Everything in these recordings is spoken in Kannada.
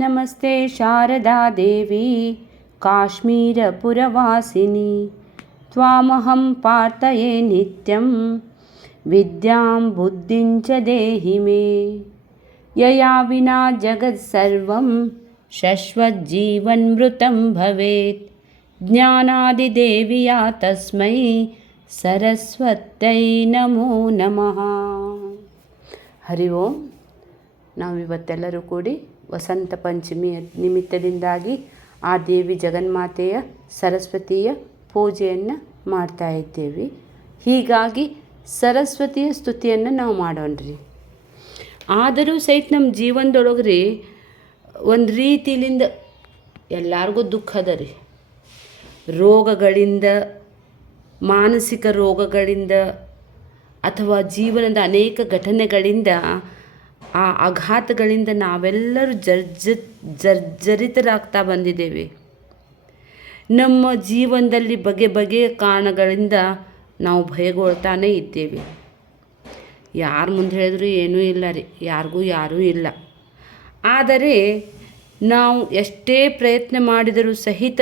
ನಮಸ್ತೆ ಶಾರದಾ ದೇವಿ ಕಾಶ್ಮೀರಪುರವಾಸಿನಿ ತ್ವಾಮಹಂ ಪ್ರಾರ್ಥಯೇ ನಿತ್ಯಂ ವಿದ್ಯಾಂ ಬುದ್ಧಿಂ ಚ ದೇಹಿ ಮೇ ಯಯಾ ವಿನಾ ಜಗತ್ಸರ್ವಂ ಶಶ್ವಜ್ಜೀವನ್ಮೃತಂ ಭವೇತ್ ಜ್ಞಾನಾದಿದೇವಿಯಾ ತಸ್ಮೈ ಸರಸ್ವತ್ಯೈ ನಮೋ ನಮಃ. ಹರಿ ಓಂ. ನಾವಿವತ್ತೆಲ್ಲರೂ ಕೂಡಿ ವಸಂತ ಪಂಚಮಿಯ ನಿಮಿತ್ತದಿಂದಾಗಿ ಆ ದೇವಿ ಜಗನ್ಮಾತೆಯ ಸರಸ್ವತಿಯ ಪೂಜೆಯನ್ನು ಮಾಡ್ತಾ ಇದ್ದೇವೆ. ಹೀಗಾಗಿ ಸರಸ್ವತಿಯ ಸ್ತುತಿಯನ್ನು ನಾವು ಮಾಡೋಣ್ರಿ. ಆದರೂ ಸಹಿತ ನಮ್ಮ ಜೀವನದೊಳಗ್ರಿ ಒಂದು ರೀತಿಲಿಂದ ಎಲ್ಲರಿಗೂ ದುಃಖ ಅದ ರೀ. ರೋಗಗಳಿಂದ, ಮಾನಸಿಕ ರೋಗಗಳಿಂದ ಅಥವಾ ಜೀವನದ ಅನೇಕ ಘಟನೆಗಳಿಂದ, ಆ ಆಘಾತಗಳಿಂದ ನಾವೆಲ್ಲರೂ ಜರ್ಜರಿತರಾಗ್ತಾ ಬಂದಿದ್ದೇವೆ. ನಮ್ಮ ಜೀವನದಲ್ಲಿ ಬಗೆ ಬಗೆಯ ಕಾರಣಗಳಿಂದ ನಾವು ಭಯಗೊಳ್ತಾನೇ ಇದ್ದೇವೆ. ಯಾರು ಮುಂದೆ ಹೇಳಿದ್ರು ಏನೂ ಇಲ್ಲ ರೀ, ಯಾರಿಗೂ ಯಾರೂ ಇಲ್ಲ. ಆದರೆ ನಾವು ಎಷ್ಟೇ ಪ್ರಯತ್ನ ಮಾಡಿದರೂ ಸಹಿತ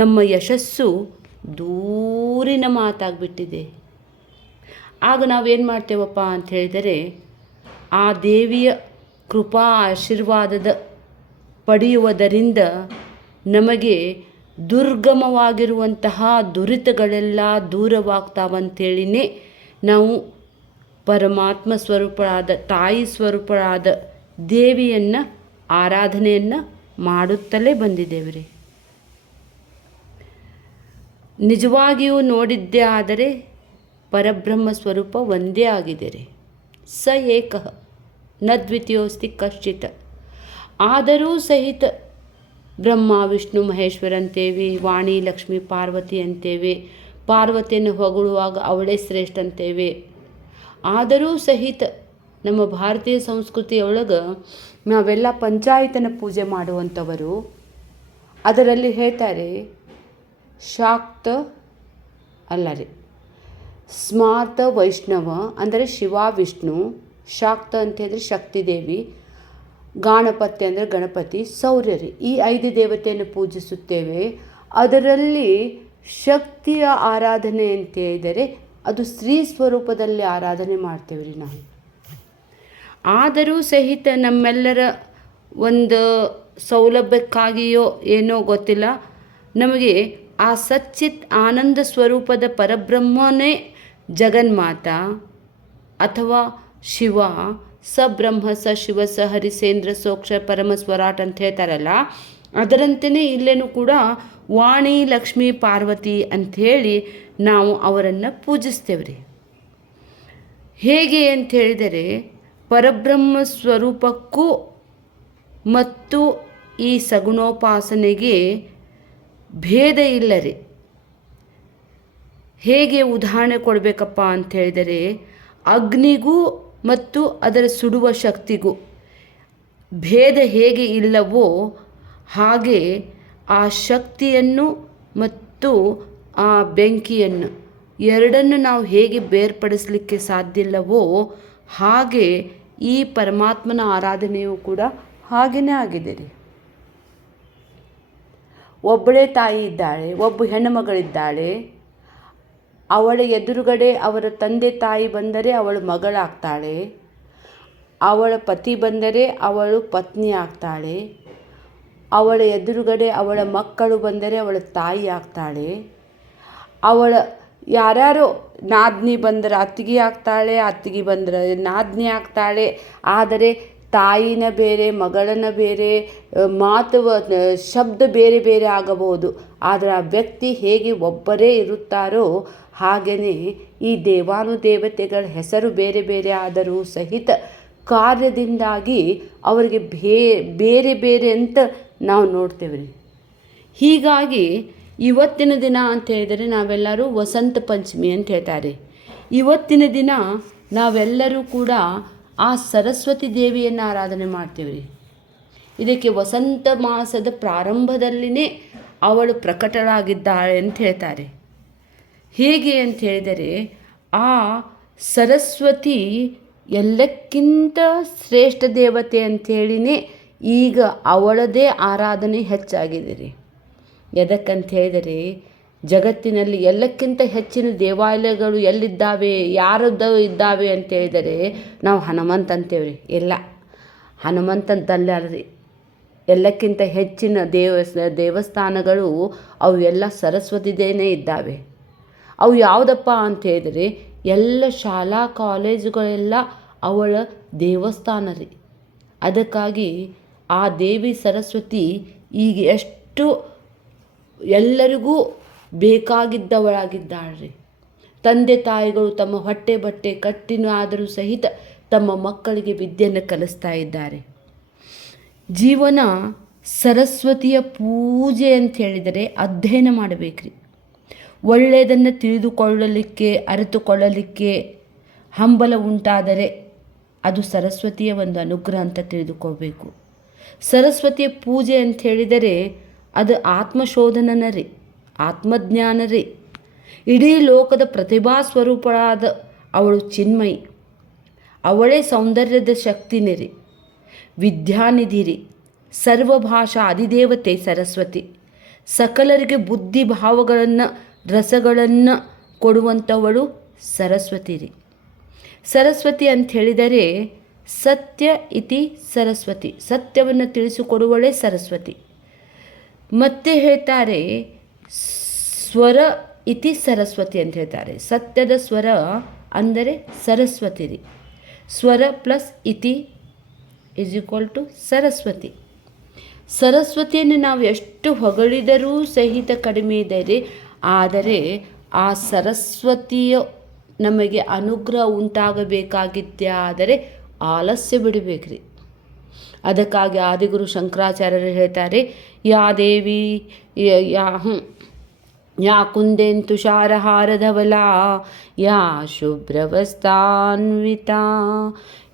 ನಮ್ಮ ಯಶಸ್ಸು ದೂರಿನ ಮಾತಾಗ್ಬಿಟ್ಟಿದೆ. ಆಗ ನಾವೇನು ಮಾಡ್ತೇವಪ್ಪ ಅಂತ ಹೇಳಿದರೆ, ಆ ದೇವಿಯ ಕೃಪಾ ಆಶೀರ್ವಾದದ ಪಡೆಯುವುದರಿಂದ ನಮಗೆ ದುರ್ಗಮವಾಗಿರುವಂತಹ ದುರಿತಗಳೆಲ್ಲ ದೂರವಾಗ್ತಾವಂತೇಳಿನೇ ನಾವು ಪರಮಾತ್ಮ ಸ್ವರೂಪಳಾದ, ತಾಯಿ ಸ್ವರೂಪಳಾದ ದೇವಿಯನ್ನು ಆರಾಧನೆಯನ್ನು ಮಾಡುತ್ತಲೇ ಬಂದಿದ್ದೇವೆ ರೀ. ನಿಜವಾಗಿಯೂ ನೋಡಿದ್ದೇ ಆದರೆ ಪರಬ್ರಹ್ಮ ಸ್ವರೂಪ ಒಂದೇ ಆಗಿದೆ ರೀ. ಸ ಏಕಃ ನ ದ್ವಿತೀಯೋಸ್ತಿ ಕಶ್ಚಿತ್. ಆದರೂ ಸಹಿತ ಬ್ರಹ್ಮ ವಿಷ್ಣು ಮಹೇಶ್ವರ ಅಂತೇವೆ, ವಾಣಿ ಲಕ್ಷ್ಮಿ ಪಾರ್ವತಿ ಅಂತೇವೆ. ಪಾರ್ವತಿಯನ್ನು ಹೊಗಳುವಾಗ ಅವಳೇ ಶ್ರೇಷ್ಠ ಅಂತೇವೆ. ಆದರೂ ಸಹಿತ ನಮ್ಮ ಭಾರತೀಯ ಸಂಸ್ಕೃತಿಯೊಳಗೆ ನಾವೆಲ್ಲ ಪಂಚಾಯತನ ಪೂಜೆ ಮಾಡುವಂಥವರು. ಅದರಲ್ಲಿ ಹೇಳ್ತಾರೆ ಶಾಕ್ತ ಅಲ್ಲ ರೀ, ಸ್ಮಾರ್ತ ವೈಷ್ಣವ ಅಂದರೆ ಶಿವ ವಿಷ್ಣು, ಶಾಕ್ತ ಅಂತ ಹೇಳಿದ್ರೆ ಶಕ್ತಿದೇವಿ, ಗಾಣಪತಿ ಅಂದರೆ ಗಣಪತಿ, ಸೌರ್ಯ ರೀ. ಈ 5 ದೇವತೆಯನ್ನು ಪೂಜಿಸುತ್ತೇವೆ. ಅದರಲ್ಲಿ ಶಕ್ತಿಯ ಆರಾಧನೆ ಅಂತ ಹೇಳಿದರೆ ಅದು ಸ್ತ್ರೀ ಸ್ವರೂಪದಲ್ಲಿ ಆರಾಧನೆ ಮಾಡ್ತೇವೆ ರೀ ನಾವು. ಆದರೂ ಸಹಿತ ನಮ್ಮೆಲ್ಲರ ಒಂದು ಸೌಲಭ್ಯಕ್ಕಾಗಿಯೋ ಏನೋ ಗೊತ್ತಿಲ್ಲ, ನಮಗೆ ಆ ಸಚ್ಚಿತ್ ಆನಂದ ಸ್ವರೂಪದ ಪರಬ್ರಹ್ಮನೇ ಜಗನ್ಮಾತಾ ಅಥವಾ ಶಿವ, ಸ ಬ್ರಹ್ಮ ಸ ಶಿವ ಸ ಹರಿಸೇಂದ್ರ ಸೋಕ್ಷ ಪರಮ ಸ್ವರಾಟ್ ಅಂತ ಹೇಳ್ತಾರಲ್ಲ, ಅದರಂತೆಯೇ ಇಲ್ಲೇನೂ ಕೂಡ ವಾಣಿ ಲಕ್ಷ್ಮಿ ಪಾರ್ವತಿ ಅಂಥೇಳಿ ನಾವು ಅವರನ್ನು ಪೂಜಿಸ್ತೇವೆ ರೀ. ಹೇಗೆ ಅಂತ ಹೇಳಿದರೆ, ಪರಬ್ರಹ್ಮ ಸ್ವರೂಪಕ್ಕೂ ಮತ್ತು ಈ ಸಗುಣೋಪಾಸನೆಗೆ ಭೇದ ಇಲ್ಲ ರೀ. ಹೇಗೆ ಉದಾಹರಣೆ ಕೊಡಬೇಕಪ್ಪ ಅಂತ ಹೇಳಿದರೆ, ಅಗ್ನಿಗೂ ಮತ್ತು ಅದರ ಸುಡುವ ಶಕ್ತಿಗೂ ಭೇದ ಹೇಗೆ ಇಲ್ಲವೋ ಹಾಗೆ ಆ ಶಕ್ತಿಯನ್ನು ಮತ್ತು ಆ ಬೆಂಕಿಯನ್ನು ಎರಡನ್ನು ನಾವು ಹೇಗೆ ಬೇರ್ಪಡಿಸಲಿಕ್ಕೆ ಸಾಧ್ಯ ಇಲ್ಲವೋ ಹಾಗೆ ಈ ಪರಮಾತ್ಮನ ಆರಾಧನೆಯೂ ಕೂಡ ಹಾಗೆಯೇ ಆಗಿದೆ ರೀ. ಒಬ್ಬಳೇ ತಾಯಿ ಇದ್ದಾಳೆ, ಒಬ್ಬ ಹೆಣ್ಣು ಮಗಳಿದ್ದಾಳೆ. ಅವಳ ಎದುರುಗಡೆ ಅವರ ತಂದೆ ತಾಯಿ ಬಂದರೆ ಅವಳು ಮಗಳಾಗ್ತಾಳೆ, ಅವಳ ಪತಿ ಬಂದರೆ ಅವಳು ಪತ್ನಿ ಆಗ್ತಾಳೆ, ಅವಳ ಎದುರುಗಡೆ ಅವಳ ಮಕ್ಕಳು ಬಂದರೆ ಅವಳ ತಾಯಿ ಆಗ್ತಾಳೆ, ಅವಳ ಯಾರ್ಯಾರೋ ನಾದ್ನಿ ಬಂದರೆ ಅತ್ತಿಗೆ ಆಗ್ತಾಳೆ, ಅತ್ತಿಗೆ ಬಂದರೆ ನಾದ್ನಿ ಆಗ್ತಾಳೆ. ಆದರೆ ತಾಯಿನ ಬೇರೆ, ಮಗಳನ್ನ ಬೇರೆ, ಮಾತು ಶಬ್ದ ಬೇರೆ ಬೇರೆ ಆಗಬಹುದು. ಆದರೆ ಆ ವ್ಯಕ್ತಿ ಹೇಗೆ ಒಬ್ಬರೇ ಇರುತ್ತಾರೋ ಹಾಗೆಯೇ ಈ ದೇವಾನುದೇವತೆಗಳ ಹೆಸರು ಬೇರೆ ಬೇರೆ ಆದರೂ ಸಹಿತ ಕಾರ್ಯದಿಂದಾಗಿ ಅವರಿಗೆ ಬೇರೆ ಬೇರೆ ಅಂತ ನಾವು ನೋಡ್ತೇವೆ ರೀ. ಹೀಗಾಗಿ ಇವತ್ತಿನ ದಿನ ಅಂತ ಹೇಳಿದರೆ ನಾವೆಲ್ಲರೂ ವಸಂತ ಪಂಚಮಿ ಅಂತ ಹೇಳ್ತಾರೆ. ಇವತ್ತಿನ ದಿನ ನಾವೆಲ್ಲರೂ ಕೂಡ ಆ ಸರಸ್ವತಿ ದೇವಿಯನ್ನು ಆರಾಧನೆ ಮಾಡ್ತೇವೆ ರೀ. ಇದಕ್ಕೆ ವಸಂತ ಮಾಸದ ಪ್ರಾರಂಭದಲ್ಲಿನೇ ಅವಳು ಪ್ರಕಟಳಾಗಿದ್ದಾಳೆ ಅಂತ ಹೇಳ್ತಾರೆ. ಹೇಗೆ ಅಂತ ಹೇಳಿದರೆ, ಆ ಸರಸ್ವತಿ ಎಲ್ಲಕ್ಕಿಂತ ಶ್ರೇಷ್ಠ ದೇವತೆ ಅಂಥೇಳಿನೇ ಈಗ ಅವಳದೇ ಆರಾಧನೆ ಹೆಚ್ಚಾಗಿದೆ ರೀ. ಎದಕ್ಕಂತ ಹೇಳಿದರೆ ಜಗತ್ತಿನಲ್ಲಿ ಎಲ್ಲಕ್ಕಿಂತ ಹೆಚ್ಚಿನ ದೇವಾಲಯಗಳು ಎಲ್ಲಿದ್ದಾವೆ, ಯಾರದ್ದು ಇದ್ದಾವೆ ಅಂತ ಹೇಳಿದರೆ ನಾವು ಹನುಮಂತ ಅಂತೇವ್ರಿ. ಇಲ್ಲ, ಹನುಮಂತಂತಲ್ಲ ರೀ. ಎಲ್ಲಕ್ಕಿಂತ ಹೆಚ್ಚಿನ ದೇವಸ್ಥಾನಗಳು ಅವು ಎಲ್ಲ ಸರಸ್ವತಿದೇನೇ ಇದ್ದಾವೆ. ಅವು ಯಾವುದಪ್ಪ ಅಂತ ಹೇಳಿದರೆ ಎಲ್ಲ ಶಾಲಾ ಕಾಲೇಜುಗಳೆಲ್ಲ ಅವಳ ದೇವಸ್ಥಾನ ರೀ. ಅದಕ್ಕಾಗಿ ಆ ದೇವಿ ಸರಸ್ವತಿ ಈಗ ಎಷ್ಟು ಎಲ್ಲರಿಗೂ ಬೇಕಾಗಿದ್ದವಳಾಗಿದ್ದಾಳ್ರಿ. ತಂದೆ ತಾಯಿಗಳು ತಮ್ಮ ಹೊಟ್ಟೆ ಬಟ್ಟೆ ಕಟ್ಟಿನಾದರೂ ಸಹಿತ ತಮ್ಮ ಮಕ್ಕಳಿಗೆ ವಿದ್ಯೆಯನ್ನು ಕಲಿಸ್ತಾ ಇದ್ದಾರೆ. ಜೀವನ ಸರಸ್ವತಿಯ ಪೂಜೆ ಅಂತ ಹೇಳಿದರೆ ಅಧ್ಯಯನ ಮಾಡಬೇಕ್ರಿ. ಒಳ್ಳೆಯದನ್ನು ತಿಳಿದುಕೊಳ್ಳಲಿಕ್ಕೆ, ಅರಿತುಕೊಳ್ಳಲಿಕ್ಕೆ ಹಂಬಲ ಉಂಟಾದರೆ ಅದು ಸರಸ್ವತಿಯ ಒಂದು ಅನುಗ್ರಹ ಅಂತ ತಿಳಿದುಕೊಳ್ಬೇಕು. ಸರಸ್ವತಿಯ ಪೂಜೆ ಅಂತ ಹೇಳಿದರೆ ಅದು ಆತ್ಮಶೋಧನನ ರೀ, ಆತ್ಮಜ್ಞಾನ ರೀ. ಇಡೀ ಲೋಕದ ಪ್ರತಿಭಾ ಸ್ವರೂಪಳಾದ ಅವಳು ಚಿನ್ಮಯಿ. ಅವಳೇ ಸೌಂದರ್ಯದ ಶಕ್ತಿನೇ ರೀ, ವಿದ್ಯಾನಿಧಿ ರೀ, ಸರ್ವಭಾಷಾ ಅಧಿದೇವತೆ ಸರಸ್ವತಿ. ಸಕಲರಿಗೆ ಬುದ್ಧಿ ಭಾವಗಳನ್ನು ರಸಗಳನ್ನು ಕೊಡುವಂಥವಳು ಸರಸ್ವತಿ ರೀ. ಸರಸ್ವತಿ ಅಂತ ಹೇಳಿದರೆ ಸತ್ಯ ಇತಿ ಸರಸ್ವತಿ, ಸತ್ಯವನ್ನು ತಿಳಿಸಿಕೊಡುವಳೇ ಸರಸ್ವತಿ. ಮತ್ತೆ ಹೇಳ್ತಾರೆ ಸ್ವರ ಇತಿ ಸರಸ್ವತಿ ಅಂತ ಹೇಳ್ತಾರೆ. ಸತ್ಯದ ಸ್ವರ ಅಂದರೆ ಸರಸ್ವತಿ ರೀ. ಸ್ವರ ಪ್ಲಸ್ ಇತಿ ಇಸ್ ಈಕ್ವಲ್ ಟು ಸರಸ್ವತಿ. ಸರಸ್ವತಿಯನ್ನು ನಾವು ಎಷ್ಟು ಹೊಗಳಿದರೂ ಸಹಿತ ಕಡಿಮೆ ಇದೆ ರೀ. ಆದರೆ ಆ ಸರಸ್ವತಿಯ ನಮಗೆ ಅನುಗ್ರಹ ಉಂಟಾಗಬೇಕಾಗಿದ್ದೇ ಆದರೆ ಆಲಸ್ಯ ಬಿಡಬೇಕ್ರಿ. ಅದಕ್ಕಾಗಿ ಆದಿಗುರು ಶಂಕರಾಚಾರ್ಯರು ಹೇಳ್ತಾರೆ, ಯಾ ದೇವಿ ಯಾ ಕುಂದೇನ್ ತುಷಾರಹಾರಧವಲ, ಯಾ ಶುಭ್ರವಸ್ತಾನ್ವಿತ,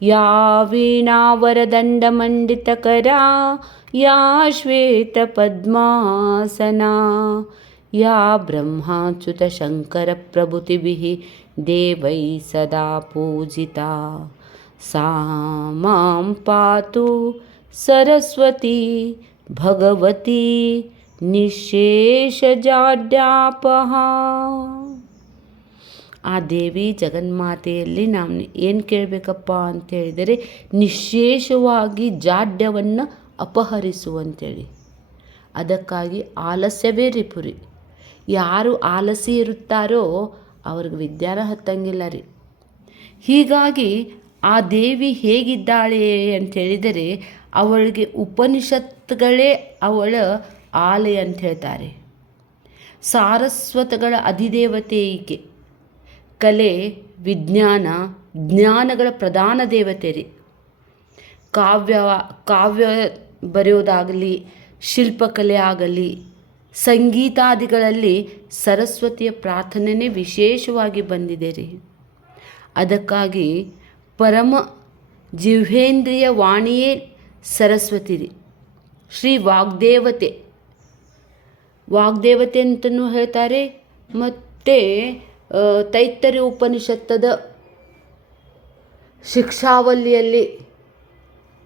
ಯಾ ವೀಣಾವರದಂಡಮಂಡಿತಕರ, ಯಾ ಶ್ವೇತ ಪದ್ಮಾಸನ, ಯಾ ಬ್ರಹ್ಮಾಚ್ಯುತ ಶಂಕರ ಪ್ರಭೃತಿಭಿಃ ದೇವೈ ಸದಾ ಪೂಜಿತಾ, ಸಾ ಮಾಂ ಪಾತು ಸರಸ್ವತಿ ಭಗವತಿ ನಿಶೇಷಜಾಡ್ಯಾಪಹ. ಆ ದೇವಿ ಜಗನ್ಮಾತೆಯಲ್ಲಿ ನಾವು ಏನು ಕೇಳಬೇಕಪ್ಪ ಅಂತ ಹೇಳಿದರೆ ನಿಶೇಷವಾಗಿ ಜಾಡ್ಯವನ್ನು ಅಪಹರಿಸುವಂತೇಳಿ. ಅದಕ್ಕಾಗಿ ಆಲಸ್ಯವೇ ರಿಪುರಿ. ಯಾರು ಆಲಸಿ ಇರುತ್ತಾರೋ ಅವ್ರಿಗೆ ವಿದ್ಯಾನ ಹತ್ತಂಗಿಲ್ಲ ರೀ. ಹೀಗಾಗಿ ಆ ದೇವಿ ಹೇಗಿದ್ದಾಳೆ ಅಂತ ಹೇಳಿದರೆ ಅವಳಿಗೆ ಉಪನಿಷತ್ತುಗಳೇ ಅವಳ ಆಲಯ ಅಂತ ಹೇಳ್ತಾರೆ. ಸಾರಸ್ವತಗಳ ಅಧಿದೇವತೆ ಈಕೆ. ಕಲೆ, ವಿಜ್ಞಾನ, ಜ್ಞಾನಗಳ ಪ್ರಧಾನ ದೇವತೆ ರೀ. ಕಾವ್ಯ ಬರೆಯೋದಾಗಲಿ, ಶಿಲ್ಪಕಲೆ ಆಗಲಿ, ಸಂಗೀತಾದಿಗಳಲ್ಲಿ ಸರಸ್ವತಿಯ ಪ್ರಾರ್ಥನೆಯೇ ವಿಶೇಷವಾಗಿ ಬಂದಿದೆ ರೀ. ಅದಕ್ಕಾಗಿ ಪರಮ ಜಿಹ್ವೇಂದ್ರಿಯ ವಾಣಿಯೇ ಸರಸ್ವತಿ ರೀ. ಶ್ರೀ ವಾಗ್ದೇವತೆ ಅಂತಲೂ ಹೇಳ್ತಾರೆ. ಮತ್ತು ತೈತ್ತರೀಯ ಉಪನಿಷತ್ತದ ಶಿಕ್ಷಾವಲ್ಲಿಯಲ್ಲಿ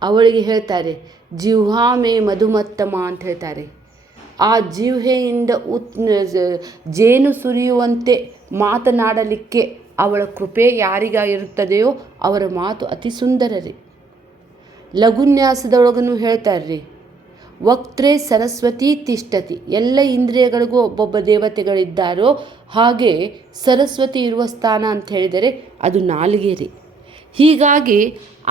ಅವಳಿಗೆ ಹೇಳ್ತಾರೆ ಜಿಹ್ವಾಮೇ ಮಧುಮತ್ತಮ ಅಂತ ಹೇಳ್ತಾರೆ. ಆ ಜಿಹ್ವೆಯಿಂದ ಜೇನು ಸುರಿಯುವಂತೆ ಮಾತನಾಡಲಿಕ್ಕೆ ಅವಳ ಕೃಪೆ ಯಾರಿಗಾಗಿರುತ್ತದೆಯೋ ಅವರ ಮಾತು ಅತಿ ಸುಂದರ ರೀ. ಲಘುನ್ಯಾಸದೊಳಗೂ ಹೇಳ್ತಾರೆ ರೀ, ವಕ್ತ್ರೇ ಸರಸ್ವತಿ ತಿಷ್ಠತಿ. ಎಲ್ಲ ಇಂದ್ರಿಯಗಳಿಗೂ ಒಬ್ಬೊಬ್ಬ ದೇವತೆಗಳಿದ್ದಾರೋ ಹಾಗೆ ಸರಸ್ವತಿ ಇರುವ ಸ್ಥಾನ ಅಂತ ಹೇಳಿದರೆ ಅದು ನಾಲಿಗೆ ರೀ. ಹೀಗಾಗಿ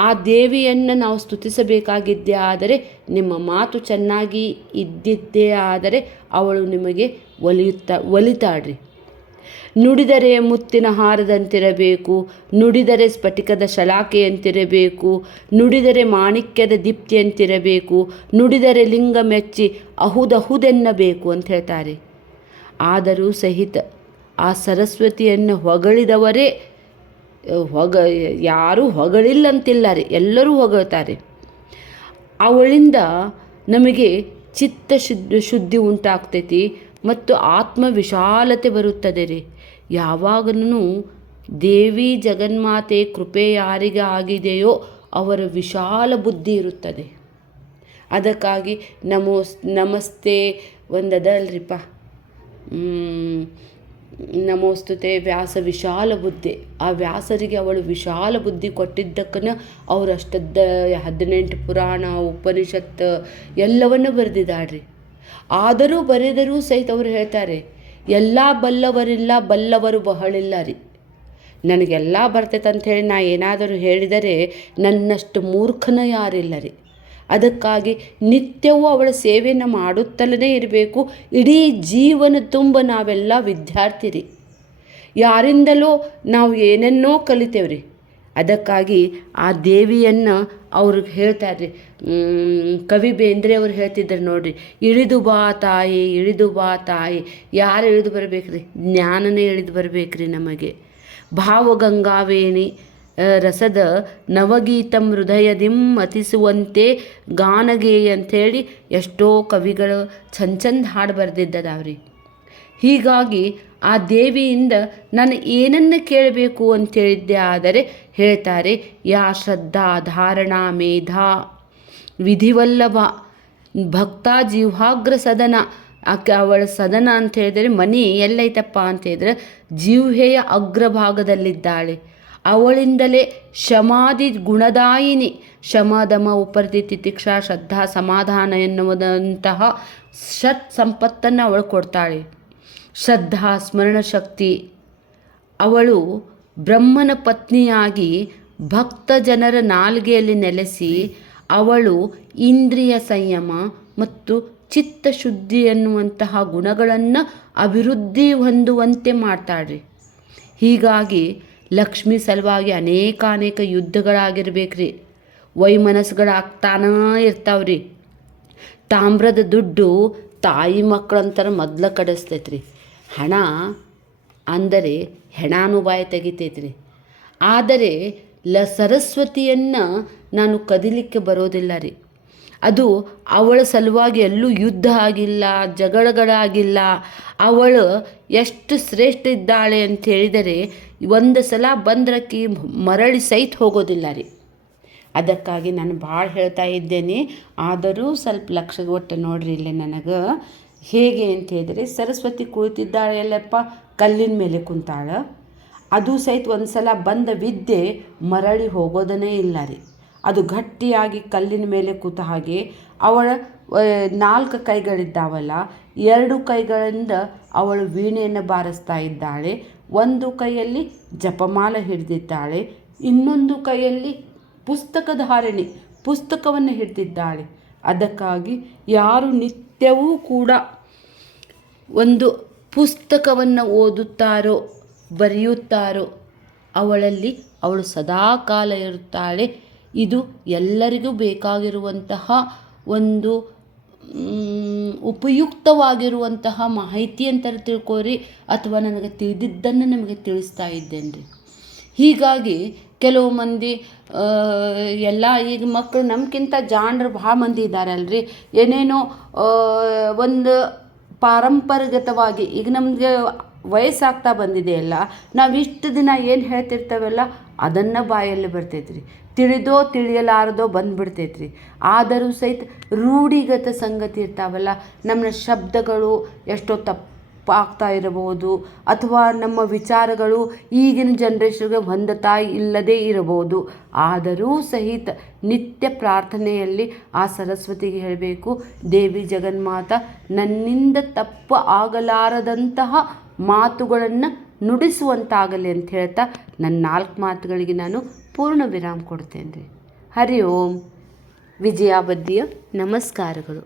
ಆ ದೇವಿಯನ್ನು ನಾವು ಸ್ತುತಿಸಬೇಕಾಗಿದ್ದೇ ಆದರೆ ನಿಮ್ಮ ಮಾತು ಚೆನ್ನಾಗಿ ಇದ್ದಿದ್ದೇ ಆದರೆ ಅವಳು ನಿಮಗೆ ಒಲಿತಾಳ್ರಿ. ನುಡಿದರೆ ಮುತ್ತಿನ ಹಾರದಂತಿರಬೇಕು, ನುಡಿದರೆ ಸ್ಫಟಿಕದ ಶಲಾಕೆಯಂತಿರಬೇಕು, ನುಡಿದರೆ ಮಾಣಿಕ್ಯದ ದೀಪ್ತಿಯಂತಿರಬೇಕು, ನುಡಿದರೆ ಲಿಂಗ ಮೆಚ್ಚಿ ಅಹುದಹುದೆನ್ನಬೇಕು ಅಂತ ಹೇಳ್ತಾರೆ. ಆದರೂ ಸಹಿತ ಆ ಸರಸ್ವತಿಯನ್ನು ಹೊಗಳಿದವರೇ ಯಾರೂ ಹೊಗಳಿಲ್ಲಂತಿಲ್ಲ ರೀ, ಎಲ್ಲರೂ ಹೊಗಳ್ತಾರೆ. ಅವಳಿಂದ ನಮಗೆ ಚಿತ್ತ ಶುದ್ಧಿ ಉಂಟಾಗ್ತೈತಿ ಮತ್ತು ಆತ್ಮ ವಿಶಾಲತೆ ಬರುತ್ತದೆ ರೀ. ಯಾವಾಗಲೂ ದೇವಿ ಜಗನ್ಮಾತೆ ಕೃಪೆ ಯಾರಿಗೆ ಆಗಿದೆಯೋ ಅವರ ವಿಶಾಲ ಬುದ್ಧಿ ಇರುತ್ತದೆ. ಅದಕ್ಕಾಗಿ ನಮಸ್ತೆ ಒಂದದಲ್ರಿಪ್ಪ, ನಮೋಸ್ತುತೆ ವ್ಯಾಸ ವಿಶಾಲ ಬುದ್ಧಿ. ಆ ವ್ಯಾಸರಿಗೆ ಅವಳು ವಿಶಾಲ ಬುದ್ಧಿ ಕೊಟ್ಟಿದ್ದಕ್ಕನ ಅವರು ಅಷ್ಟದ್ದ 18 ಪುರಾಣ ಉಪನಿಷತ್ತು ಎಲ್ಲವನ್ನು ಬರೆದಿದ್ದಾಳ್ರಿ. ಆದರೂ ಬರೆದರೂ ಸಹಿತ ಅವರು ಹೇಳ್ತಾರೆ, ಎಲ್ಲ ಬಲ್ಲವರಿಲ್ಲ, ಬಲ್ಲವರು ಬಹಳಿಲ್ಲ ರೀ. ನನಗೆಲ್ಲ ಬರ್ತೈತೆ ಅಂಥೇಳಿ ನಾ ಏನಾದರೂ ಹೇಳಿದರೆ ನನ್ನಷ್ಟು ಮೂರ್ಖನ ಯಾರಿಲ್ಲ ರೀ. ಅದಕ್ಕಾಗಿ ನಿತ್ಯವೂ ಅವಳ ಸೇವೆಯನ್ನು ಮಾಡುತ್ತಲೇ ಇರಬೇಕು. ಇಡೀ ಜೀವನ ತುಂಬ ನಾವೆಲ್ಲ ವಿದ್ಯಾರ್ಥಿ ರೀ. ಯಾರಿಂದಲೂ ನಾವು ಏನನ್ನೋ ಕಲಿತೇವ್ರಿ. ಅದಕ್ಕಾಗಿ ಆ ದೇವಿಯನ್ನು ಅವ್ರಿಗೆ ಹೇಳ್ತಾರೆ ರೀ. ಕವಿ ಬೇಂದ್ರೆ ಅವ್ರು ಹೇಳ್ತಿದ್ದಾರೆ ನೋಡ್ರಿ, ಇಳಿದು ಬಾ ತಾಯಿ, ಇಳಿದು ಬಾ ತಾಯಿ. ಯಾರು ಇಳಿದು ಬರಬೇಕ್ರಿ? ಜ್ಞಾನನೇ ಇಳಿದು ಬರಬೇಕ್ರಿ ನಮಗೆ. ಭಾವಗಂಗಾವೇಣಿ ರಸದ ನವಗೀತಂ ಹೃದಯದಿಂ ಮತಿಸುವಂತೆ ಗಾನಗೇಯ ಅಂಥೇಳಿ ಎಷ್ಟೋ ಕವಿಗಳು ಚಂದ ಹಾಡು ಬರೆದಿದ್ದದಾವ್ರಿ. ಹೀಗಾಗಿ ಆ ದೇವಿಯಿಂದ ನಾನು ಏನನ್ನು ಕೇಳಬೇಕು ಅಂತೇಳಿದ್ದೆ ಆದರೆ ಹೇಳ್ತಾರೆ, ಯಾ ಶ್ರದ್ಧಾ ಧಾರಣಾ ಮೇಧಾ ವಿಧಿವಲ್ಲಭ ಭಕ್ತ ಜಿಹ್ವಾಗ್ರ ಸದನ. ಅವಳ ಸದನ ಅಂತ ಹೇಳಿದರೆ ಮನೆ ಎಲ್ಲೈತಪ್ಪ ಅಂತ ಹೇಳಿದ್ರೆ ಜಿಹ್ವೆಯ ಅಗ್ರಭಾಗದಲ್ಲಿದ್ದಾಳೆ. ಅವಳಿಂದಲೇ ಶಮಾದಿ ಗುಣದಾಯಿನಿ, ಶಮ ದಮ ಉಪರತಿ ತಿತಿಕ್ಷಾ ಶ್ರದ್ಧಾ ಸಮಾಧಾನ ಎನ್ನುವುದಂತಹ ಷಟ್ ಸಂಪತ್ತನ್ನು ಅವಳು ಕೊಡ್ತಾಳೆ. ಶ್ರದ್ಧಾ ಸ್ಮರಣ ಶಕ್ತಿ. ಅವಳು ಬ್ರಹ್ಮನ ಪತ್ನಿಯಾಗಿ ಭಕ್ತ ಜನರ ನಾಲ್ಗೆಯಲ್ಲಿ ನೆಲೆಸಿ ಅವಳು ಇಂದ್ರಿಯ ಸಂಯಮ ಮತ್ತು ಚಿತ್ತಶುದ್ಧಿ ಎನ್ನುವಂತಹ ಗುಣಗಳನ್ನು ಅಭಿವೃದ್ಧಿ ಹೊಂದುವಂತೆ ಮಾಡ್ತಾಳ್ರಿ. ಹೀಗಾಗಿ ಲಕ್ಷ್ಮಿ ಸಲುವಾಗಿ ಅನೇಕ ಯುದ್ಧಗಳಾಗಿರ್ಬೇಕ್ರಿ. ವೈಮನಸ್ಸುಗಳಾಗ್ತಾನೇ ಇರ್ತಾವ್ರಿ. ತಾಮ್ರದ ದುಡ್ಡು ತಾಯಿ ಮಕ್ಕಳಂತರ ಮೊದಲ ಕಡಿಸ್ತೈತ್ರಿ. ಹಣ ಅಂದರೆ ಹೆಣಾನು ಬಾಯಿ ತೆಗಿತೈತ್ರಿ. ಆದರೆ ಸರಸ್ವತಿಯನ್ನು ನಾನು ಕದಿಲಿಕ್ಕೆ ಬರೋದಿಲ್ಲ ರೀ. ಅದು ಅವಳ ಸಲುವಾಗಿ ಎಲ್ಲೂ ಯುದ್ಧ ಆಗಿಲ್ಲ, ಜಗಳಗಳಾಗಿಲ್ಲ. ಅವಳು ಎಷ್ಟು ಶ್ರೇಷ್ಠ ಇದ್ದಾಳೆ ಅಂತ ಹೇಳಿದರೆ ಒಂದು ಸಲ ಬಂದ್ರಕ್ಕಿ ಮರಳಿ ಸಹಿತ ಹೋಗೋದಿಲ್ಲ ರೀ. ಅದಕ್ಕಾಗಿ ನಾನು ಭಾಳ ಹೇಳ್ತಾ ಇದ್ದೇನೆ. ಆದರೂ ಸ್ವಲ್ಪ ಲಕ್ಷ ಕೊಟ್ಟು ನೋಡ್ರಿ ಇಲ್ಲೇ ನನಗೆ ಹೇಗೆ ಅಂತ ಹೇಳಿದರೆ, ಸರಸ್ವತಿ ಕುಳಿತಿದ್ದಾಳೆ ಎಲ್ಲಪ್ಪ ಕಲ್ಲಿನ ಮೇಲೆ ಕುಂತಾಳ. ಅದು ಸಹಿತ ಒಂದು ಸಲ ಬಂದ ವಿದ್ಯೆ ಮರಳಿ ಹೋಗೋದನ್ನೇ ಇಲ್ಲ ರೀ. ಅದು ಗಟ್ಟಿಯಾಗಿ ಕಲ್ಲಿನ ಮೇಲೆ ಕೂತ ಹಾಗೆ ಅವಳ 4 ಕೈಗಳಿದ್ದಾವಲ್ಲ, 2 ಕೈಗಳಿಂದ ಅವಳು ವೀಣೆಯನ್ನು ಬಾರಿಸ್ತಾ ಇದ್ದಾಳೆ. ಒಂದು ಕೈಯಲ್ಲಿ ಜಪಮಾಲ ಹಿಡಿದಿದ್ದಾಳೆ, ಇನ್ನೊಂದು ಕೈಯಲ್ಲಿ ಪುಸ್ತಕಧಾರಿಣಿ, ಪುಸ್ತಕವನ್ನು ಹಿಡಿದಿದ್ದಾಳೆ. ಅದಕ್ಕಾಗಿ ಯಾರು ನಿತ್ಯವೂ ಕೂಡ ಒಂದು ಪುಸ್ತಕವನ್ನು ಓದುತ್ತಾರೋ ಬರೆಯುತ್ತಾರೋ ಅವಳಲ್ಲಿ ಅವಳು ಸದಾಕಾಲ ಇರುತ್ತಾಳೆ. ಇದು ಎಲ್ಲರಿಗೂ ಬೇಕಾಗಿರುವಂತಹ ಒಂದು ಉಪಯುಕ್ತವಾಗಿರುವಂತಹ ಮಾಹಿತಿ ಅಂತಾರೆ ತಿಳ್ಕೋರಿ, ಅಥವಾ ನನಗೆ ತಿಳಿದಿದ್ದನ್ನು ನಿಮಗೆ ತಿಳಿಸ್ತಾ ಇದ್ದೇನೆ ರೀ. ಹೀಗಾಗಿ ಕೆಲವು ಮಂದಿ ಎಲ್ಲ ಈಗ ಮಕ್ಕಳು ನಮಗಿಂತ ಜಾಣರು ಭಾಳ ಮಂದಿ ಇದ್ದಾರಲ್ರಿ. ಏನೇನೋ ಒಂದು ಪಾರಂಪರಿಕವಾಗಿ ಈಗ ನಮಗೆ ವಯಸ್ಸಾಗ್ತಾ ಬಂದಿದೆಯಲ್ಲ, ನಾವು ಇಷ್ಟು ದಿನ ಏನು ಹೇಳ್ತಿರ್ತೇವಲ್ಲ ಅದನ್ನು ಬಾಯಲ್ಲಿ ಬರ್ತೈತ್ರಿ. ತಿಳಿದೋ ತಿಳಿಯಲಾರದೋ ಬಂದುಬಿಡ್ತೈತ್ರಿ. ಆದರೂ ಸಹಿತ ರೂಢಿಗತ ಸಂಗತಿ ಇರ್ತಾವಲ್ಲ, ನಮ್ಮ ಶಬ್ದಗಳು ಎಷ್ಟೋ ತಪ್ಪಾಗ್ತಾ ಇರಬಹುದು, ಅಥವಾ ನಮ್ಮ ವಿಚಾರಗಳು ಈಗಿನ ಜನ್ರೇಷನ್ಗೆ ಹೊಂದುತ್ತಾ ಇಲ್ಲದೇ ಇರಬಹುದು. ಆದರೂ ಸಹಿತ ನಿತ್ಯ ಪ್ರಾರ್ಥನೆಯಲ್ಲಿ ಆ ಸರಸ್ವತಿಗೆ ಹೇಳಬೇಕು, ದೇವಿ ಜಗನ್ಮಾತ ನನ್ನಿಂದ ತಪ್ಪು ಆಗಲಾರದಂತಹ ಮಾತುಗಳನ್ನು ನುಡಿಸುವಂತಾಗಲಿ ಅಂತ ಹೇಳ್ತಾ ನನ್ನ 4 ಮಾತುಗಳಿಗೆ ನಾನು ಪೂರ್ಣ ವಿರಾಮ ಕೊಡ್ತೇನೆ ರೀ. ಹರಿ ಓಂ. ವಿಜಯಾಬದ್ಧಿಯ ನಮಸ್ಕಾರಗಳು.